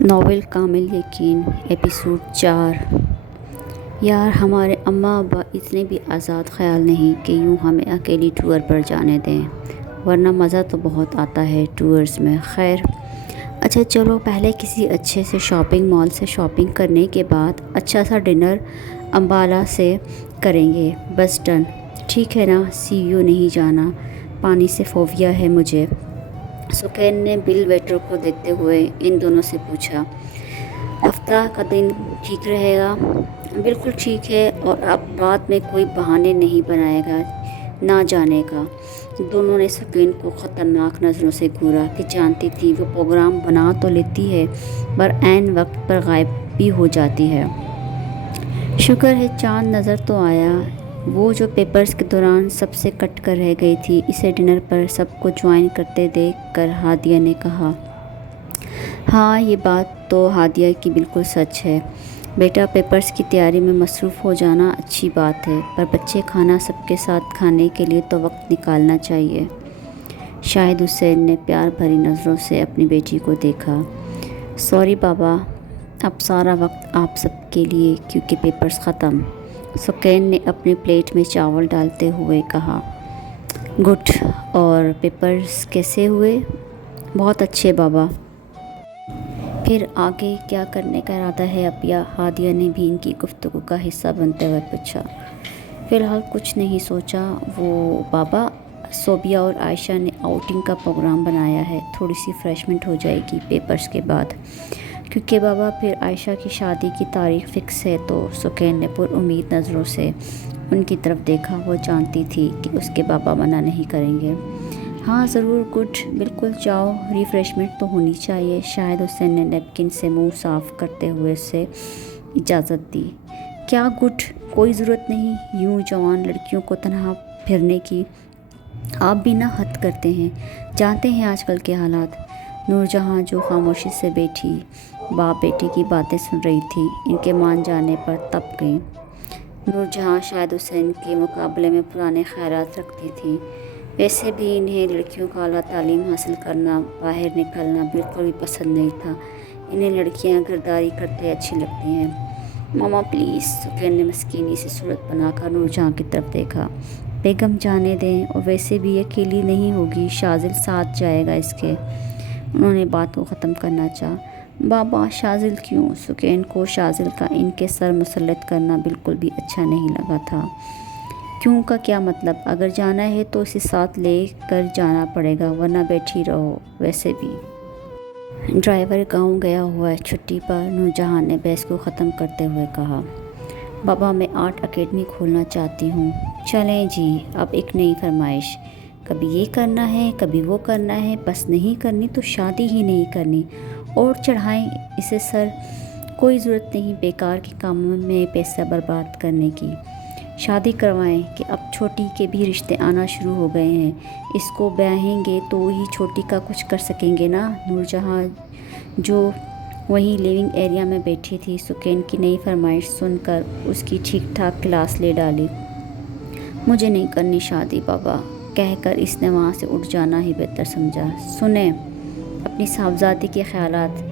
Novel کامل یقین episode 4۔ یار ہمارے اماں ابا اتنے بھی آزاد خیال نہیں کہ یوں ہمیں اکیلی ٹور پر جانے دیں، ورنہ مزہ تو بہت آتا ہے ٹورز میں۔ خیر اچھا چلو، پہلے کسی اچھے سے شاپنگ مال سے شاپنگ کرنے کے بعد اچھا سا ڈنر امبالہ سے کریں گے، بس ڈن۔ ٹھیک ہے نا؟ سی یو نہیں جانا، پانی سے فوبیا ہے مجھے۔ سکین نے بل ویٹر کو دیکھتے ہوئے ان دونوں سے پوچھا۔ ہفتہ کا دن ٹھیک رہے گا؟ بالکل ٹھیک ہے، اور اب بعد میں کوئی بہانے نہیں بنائے گا نہ جانے کا۔ دونوں نے سکین کو خطرناک نظروں سے گھورا کہ جانتی تھی وہ پروگرام بنا تو لیتی ہے پر عین وقت پر غائب بھی ہو جاتی ہے۔ شکر ہے چاند نظر تو آیا، وہ جو پیپرز کے دوران سب سے کٹ کر رہ گئی تھی۔ اسے ڈنر پر سب کو جوائن کرتے دیکھ کر ہادیہ نے کہا۔ ہاں یہ بات تو ہادیہ کی بالکل سچ ہے بیٹا، پیپرز کی تیاری میں مصروف ہو جانا اچھی بات ہے، پر بچے کھانا سب کے ساتھ کھانے کے لیے تو وقت نکالنا چاہیے۔ شاہد حسین نے پیار بھری نظروں سے اپنی بیٹی کو دیکھا۔ سوری بابا، اب سارا وقت آپ سب کے لیے کیونکہ پیپرز ختم۔ سکین نے اپنی پلیٹ میں چاول ڈالتے ہوئے کہا۔ گڈ، اور پیپرز کیسے ہوئے؟ بہت اچھے بابا۔ پھر آگے کیا کرنے کا ارادہ ہے اپیا؟ ہادیہ نے بھی ان کی گفتگو کا حصہ بنتے ہوئے پوچھا۔ فی الحال کچھ نہیں سوچا وہ بابا، صوبیہ اور عائشہ نے آؤٹنگ کا پروگرام بنایا ہے، تھوڑی سی ریفریشمنٹ ہو جائے گی پیپرز کے بعد۔ کیونکہ بابا پھر عائشہ کی شادی کی تاریخ فکس ہے تو سکین نے پر امید نظروں سے ان کی طرف دیکھا۔ وہ جانتی تھی کہ اس کے بابا منع نہیں کریں گے۔ ہاں ضرور، گڈ، بالکل جاؤ، ریفریشمنٹ تو ہونی چاہیے۔ شاہد حسین نے نیپکن سے منہ صاف کرتے ہوئے اسے اجازت دی۔ کیا گڈ؟ کوئی ضرورت نہیں یوں جوان لڑکیوں کو تنہا پھرنے کی، آپ بھی نہ حد کرتے ہیں، جانتے ہیں آج کل کے حالات۔ نور جہاں جو خاموشی سے بیٹھی باپ بیٹی کی باتیں سن رہی تھی، ان کے مان جانے پر تپ گئی۔ نور جہاں شاہد حسین کے مقابلے میں پرانے خیالات رکھتی تھی، ویسے بھی انہیں لڑکیوں کا اعلیٰ تعلیم حاصل کرنا، باہر نکلنا بالکل بھی پسند نہیں تھا۔ انہیں لڑکیاں گھرداری کرتے اچھی لگتی ہیں۔ ماما پلیز، سکین نے مسکینی سے صورت بنا کر نور جہاں کی طرف دیکھا۔ بیگم جانے دیں، اور ویسے بھی اکیلی نہیں ہوگی، شاذل ساتھ جائے گا اس کے۔ انہوں نے بات کو ختم کرنا چاہا۔ بابا شاذل کیوں؟ سکین کو شاذل کا ان کے سر مسلط کرنا بالکل بھی اچھا نہیں لگا تھا۔ کیوں کا کیا مطلب؟ اگر جانا ہے تو اسے ساتھ لے کر جانا پڑے گا، ورنہ بیٹھی رہو۔ ویسے بھی ڈرائیور گاؤں گیا ہوا ہے چھٹی پر، نور جہاں نے بحث کو ختم کرتے ہوئے کہا۔ بابا میں آرٹ اکیڈمی کھولنا چاہتی ہوں۔ چلیں جی، اب ایک نئی فرمائش، کبھی یہ کرنا ہے کبھی وہ کرنا ہے، بس نہیں کرنی تو شادی ہی نہیں کرنی، اور چڑھائیں اسے سر۔ کوئی ضرورت نہیں بیکار کے کاموں میں پیسہ برباد کرنے کی، شادی کروائیں کہ اب چھوٹی کے بھی رشتے آنا شروع ہو گئے ہیں، اس کو بیاہیں گے تو ہی چھوٹی کا کچھ کر سکیں گے نا۔ نور جہاں جو وہیں لیونگ ایریا میں بیٹھی تھی، سکین کی نئی فرمائش سن کر اس کی ٹھیک ٹھاک کلاس لے ڈالی۔ مجھے نہیں کرنی شادی بابا، کہہ کر اس نے وہاں سے اٹھ جانا ہی بہتر سمجھا۔ سنیں اپنی صاحبزادی کے خیالات،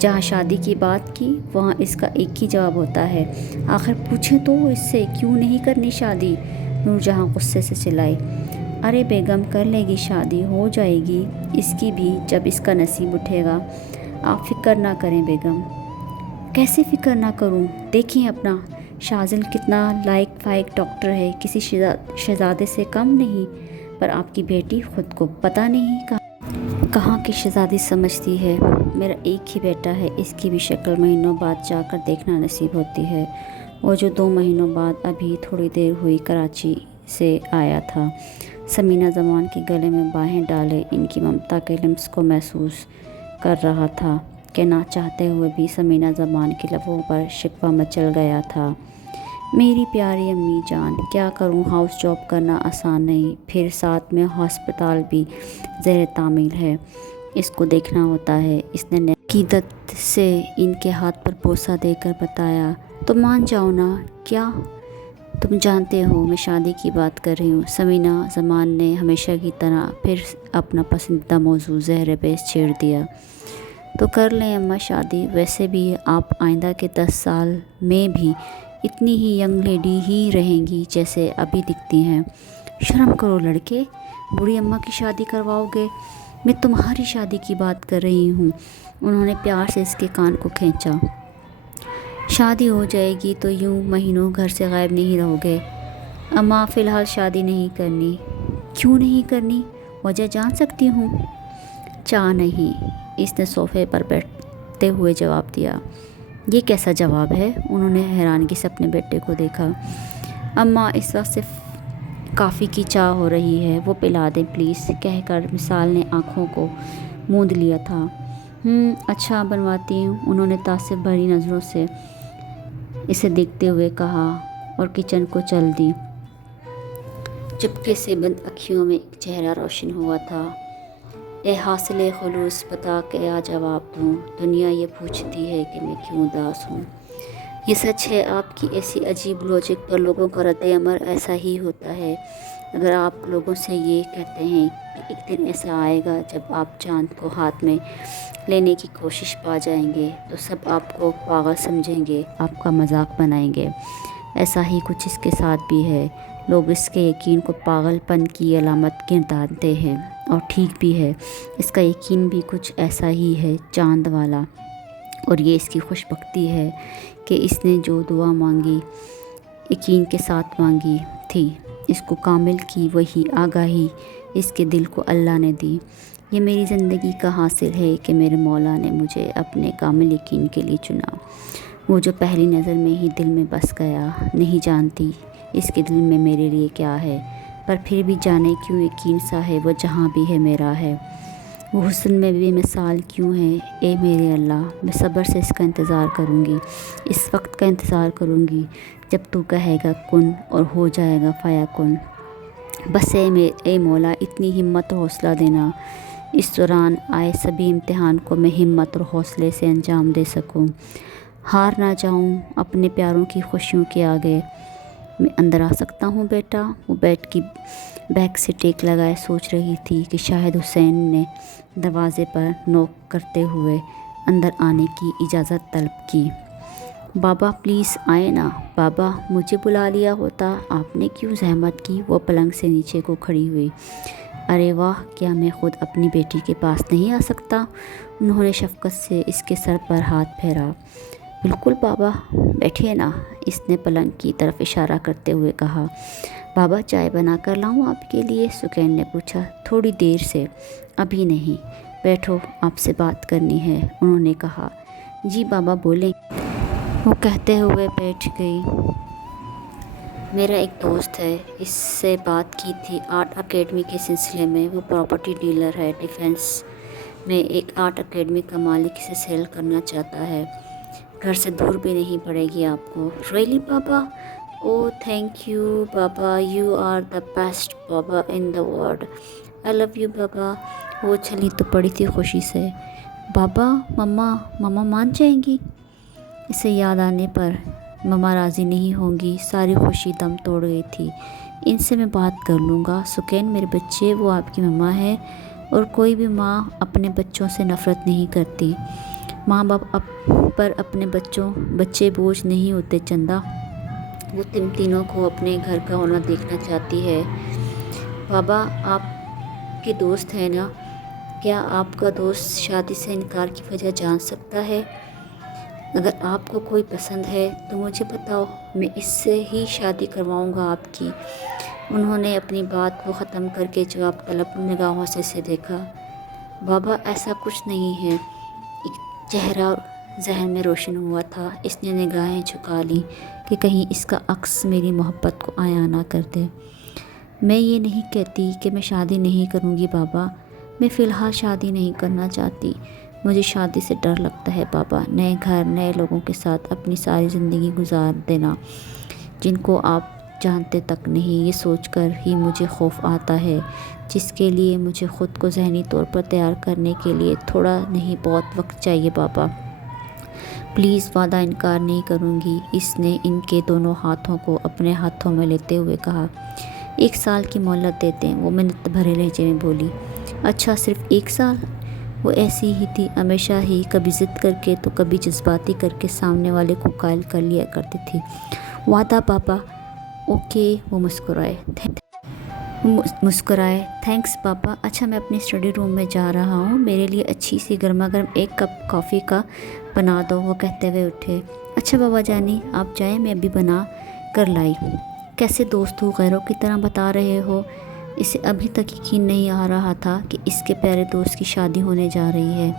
جہاں شادی کی بات کی وہاں اس کا ایک ہی جواب ہوتا ہے، آخر پوچھیں تو اس سے کیوں نہیں کرنی شادی؟ نور جہاں غصے سے چلائی۔ ارے بیگم کر لے گی، شادی ہو جائے گی اس کی بھی جب اس کا نصیب اٹھے گا، آپ فکر نہ کریں بیگم۔ کیسے فکر نہ کروں؟ دیکھیں اپنا شاذل کتنا لائق فائق ڈاکٹر ہے، کسی شہزادے سے کم نہیں، پر آپ کی بیٹی خود کو پتہ نہیں کہاں کی شہزادی سمجھتی ہے۔ میرا ایک ہی بیٹا ہے، اس کی بھی شکل مہینوں بعد جا کر دیکھنا نصیب ہوتی ہے۔ وہ جو 2 مہینوں بعد ابھی تھوڑی دیر ہوئی کراچی سے آیا تھا، سمینہ زمان کے گلے میں باہیں ڈالے ان کی ممتا کے لمس کو محسوس کر رہا تھا کہ نہ چاہتے ہوئے بھی سمینہ زمان کے لبوں پر شکوہ مچل گیا تھا۔ میری پیاری امی جان، کیا کروں، ہاؤس جاب کرنا آسان نہیں، پھر ساتھ میں ہسپتال بھی زیر تعمیل ہے، اس کو دیکھنا ہوتا ہے۔ اس نے عقیدت سے ان کے ہاتھ پر بوسہ دے کر بتایا۔ تو مان جاؤ نا، کیا تم جانتے ہو میں شادی کی بات کر رہی ہوں؟ سمینہ زمان نے ہمیشہ کی طرح پھر اپنا پسندیدہ موضوع زہر بحث چھیڑ دیا۔ تو کر لیں اماں شادی، ویسے بھی آپ آئندہ کے 10 سال میں بھی اتنی ہی ینگ لیڈی ہی رہیں گی جیسے ابھی دکھتی ہیں۔ شرم کرو لڑکے، بوڑھی اماں کی شادی کرواؤ گے؟ میں تمہاری شادی کی بات کر رہی ہوں۔ انہوں نے پیار سے اس کے کان کو کھینچا۔ شادی ہو جائے گی تو یوں مہینوں گھر سے غائب نہیں رہو گے۔ اماں فی الحال شادی نہیں کرنی۔ کیوں نہیں کرنی؟ وجہ جان سکتی ہوں؟ چاہ نہیں، اس نے صوفے پر بیٹھتے ہوئے جواب دیا۔ یہ کیسا جواب ہے؟ انہوں نے حیرانگی سے اپنے بیٹے کو دیکھا۔ اماں اس وقت صرف کافی کی چاہ ہو رہی ہے، وہ پلا دیں پلیز، کہہ کر مثال نے آنکھوں کو موند لیا تھا۔ اچھا بنواتی ہوں، انہوں نے تعصب بھری نظروں سے اسے دیکھتے ہوئے کہا اور کچن کو چل دی۔ چپکے سے بند اکھیوں میں ایک چہرہ روشن ہوا تھا۔ اے حاصل خلوص، بتا کیا جواب دوں؟ دنیا یہ پوچھتی ہے کہ میں کیوں اداس ہوں۔ یہ سچ ہے، آپ کی ایسی عجیب لوجک پر لوگوں کا رد عمل ایسا ہی ہوتا ہے۔ اگر آپ لوگوں سے یہ کہتے ہیں کہ ایک دن ایسا آئے گا جب آپ چاند کو ہاتھ میں لینے کی کوشش پا جائیں گے تو سب آپ کو پاگل سمجھیں گے، آپ کا مذاق بنائیں گے۔ ایسا ہی کچھ اس کے ساتھ بھی ہے۔ لوگ اس کے یقین کو پاگل پن کی علامت گردانتے ہیں، اور ٹھیک بھی ہے۔ اس کا یقین بھی کچھ ایسا ہی ہے، چاند والا، اور یہ اس کی خوش بختی ہے کہ اس نے جو دعا مانگی یقین کے ساتھ مانگی تھی، اس کو کامل کی وہی آگاہی اس کے دل کو اللہ نے دی۔ یہ میری زندگی کا حاصل ہے کہ میرے مولا نے مجھے اپنے کامل یقین کے لیے چنا، وہ جو پہلی نظر میں ہی دل میں بس گیا۔ نہیں جانتی اس کے دل میں میرے لیے کیا ہے، پر پھر بھی جانے کیوں یقین سا ہے وہ جہاں بھی ہے میرا ہے۔ وہ حسن میں بے مثال کیوں ہے، اے میرے اللہ، میں صبر سے اس کا انتظار کروں گی، اس وقت کا انتظار کروں گی جب تو کہے گا کن اور ہو جائے گا فیکن۔ بس اے مولا، اتنی ہمت اور حوصلہ دینا اس دوران آئے سبھی امتحان کو میں ہمت اور حوصلے سے انجام دے سکوں، ہار نہ جاؤں اپنے پیاروں کی خوشیوں کے آگے۔ میں اندر آ سکتا ہوں بیٹا؟ وہ بیٹ کی بیک سے ٹیک لگائے سوچ رہی تھی کہ شاہد حسین نے دروازے پر نوک کرتے ہوئے اندر آنے کی اجازت طلب کی۔ بابا پلیز آئے نا۔ بابا، مجھے بلا لیا ہوتا، آپ نے کیوں زحمت کی؟ وہ پلنگ سے نیچے کو کھڑی ہوئی۔ ارے واہ، کیا میں خود اپنی بیٹی کے پاس نہیں آ سکتا؟ انہوں نے شفقت سے اس کے سر پر ہاتھ پھیرا۔ بالکل بابا، بیٹھیے نا، اس نے پلنگ کی طرف اشارہ کرتے ہوئے کہا۔ بابا، چائے بنا کر لاؤں آپ کے لیے؟ سکین نے پوچھا۔ تھوڑی دیر سے، ابھی نہیں، بیٹھو، آپ سے بات کرنی ہے، انہوں نے کہا۔ جی بابا بولیں، وہ کہتے ہوئے بیٹھ گئی۔ میرا ایک دوست ہے، اس سے بات کی تھی آرٹ اکیڈمی کے سلسلے میں، وہ پراپرٹی ڈیلر ہے، ڈیفینس میں ایک آرٹ اکیڈمی کا مالک اسے سیل کرنا چاہتا ہے، گھر سے دور بھی نہیں پڑے گی آپ کو۔ ریئلی بابا؟ او تھینک یو بابا، یو آر دا بیسٹ بابا ان the world, I love you بابا۔ وہ چھلی تو پڑی تھی خوشی سے۔ بابا، مما مان جائیں گی؟ اسے یاد آنے پر مما راضی نہیں ہوں گی، ساری خوشی دم توڑ گئی تھی۔ ان سے میں بات کر لوں گا سکین میرے بچے، وہ آپ کی مما ہے، اور کوئی بھی ماں اپنے بچوں سے نفرت نہیں کرتی۔ ماں باپ پر اپنے بچے بوجھ نہیں ہوتے چندا، وہ تم تینوں کو اپنے گھر کا ہونا دیکھنا چاہتی ہے۔ بابا، آپ کے دوست ہیں نا، کیا آپ کا دوست شادی سے انکار کی وجہ جان سکتا ہے؟ اگر آپ کو کوئی پسند ہے تو مجھے بتاؤ، میں اس سے ہی شادی کرواؤں گا آپ کی۔ انہوں نے اپنی بات کو ختم کر کے جواب طلب نگاہوں سے اسے دیکھا۔ بابا، ایسا کچھ نہیں ہے، ایک چہرہ ذہن میں روشن ہوا تھا۔ اس نے نگاہیں جھکا لیں کہ کہیں اس کا عکس میری محبت کو عیاں نہ کر دے۔ میں یہ نہیں کہتی کہ میں شادی نہیں کروں گی بابا، میں فی الحال شادی نہیں کرنا چاہتی، مجھے شادی سے ڈر لگتا ہے بابا، نئے گھر، نئے لوگوں کے ساتھ اپنی ساری زندگی گزار دینا جن کو آپ جانتے تک نہیں، یہ سوچ کر ہی مجھے خوف آتا ہے، جس کے لیے مجھے خود کو ذہنی طور پر تیار کرنے کے لیے تھوڑا نہیں بہت وقت چاہیے بابا، پلیز وعدہ انکار نہیں کروں گی۔ اس نے ان کے دونوں ہاتھوں کو اپنے ہاتھوں میں لیتے ہوئے کہا۔ 1 سال کی مہلت دیتے ہیں، وہ منت بھرے لہجے میں بولی۔ اچھا، صرف 1 سال؟ وہ ایسی ہی تھی، ہمیشہ ہی کبھی ضد کر کے تو کبھی جذباتی کر کے سامنے والے کو قائل کر لیا کرتی تھی۔ وعدہ پاپا۔ اوکے، وہ مسکرائے۔ تھینکس پاپا۔ اچھا میں اپنے اسٹڈی روم میں جا رہا ہوں، میرے لیے اچھی سی گرما گرم ایک کپ کافی کا بنا دو، وہ کہتے ہوئے اٹھے۔ اچھا بابا جانی آپ جائیں، میں ابھی بنا کر لائی۔ کیسے دوست ہو، غیروں کی طرح بتا رہے ہو؟ اسے ابھی تک یقین نہیں آ رہا تھا کہ اس کے پیارے دوست کی شادی ہونے جا رہی ہے،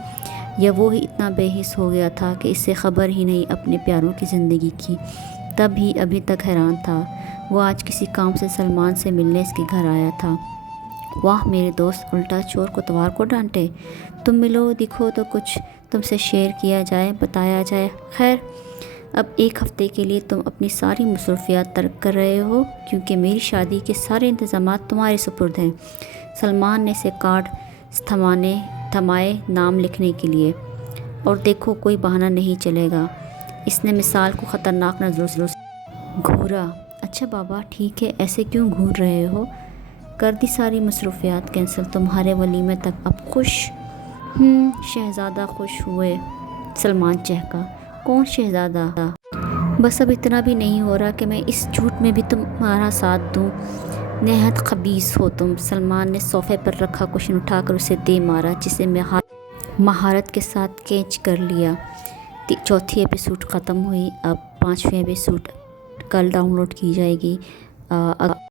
یا وہ ہی اتنا بے حس ہو گیا تھا کہ اس سے خبر ہی نہیں اپنے پیاروں کی زندگی کی۔ تب ہی ابھی تک حیران تھا۔ وہ آج کسی کام سے سلمان سے ملنے اس کے گھر آیا تھا۔ واہ میرے دوست، الٹا چور کوتوار کو ڈانٹے۔ تم ملو، دکھو تو کچھ تم سے شیئر کیا جائے، بتایا جائے۔ خیر، اب ایک ہفتے کے لیے تم اپنی ساری مصروفیات ترک کر رہے ہو، کیونکہ میری شادی کے سارے انتظامات تمہارے سپرد ہیں۔ سلمان نے اسے کارڈ تھمائے نام لکھنے کے لیے۔ اور دیکھو کوئی بہانہ نہیں چلے گا۔ اس نے مثال کو خطرناک نظروں سے گھورا۔ اچھا بابا ٹھیک ہے، ایسے کیوں گھور رہے ہو؟ کر دی ساری مصروفیات کینسل، تمہارے ولیمے تک اب خوش؟ شہزادہ خوش ہوئے؟ سلمان چہکا۔ کون شہزادہ؟ بس اب اتنا بھی نہیں ہو رہا کہ میں اس جھوٹ میں بھی تمہارا ساتھ دوں۔ نہایت خبیث ہو تم۔ سلمان نے صوفے پر رکھا کشن اٹھا کر اسے دے مارا، جسے مہارت کے ساتھ کیچ کر لیا۔ چوتھی ایپیسوڈ ختم ہوئی، اب 5ویں ایپیسوڈ کل ڈاؤن لوڈ کی جائے گی۔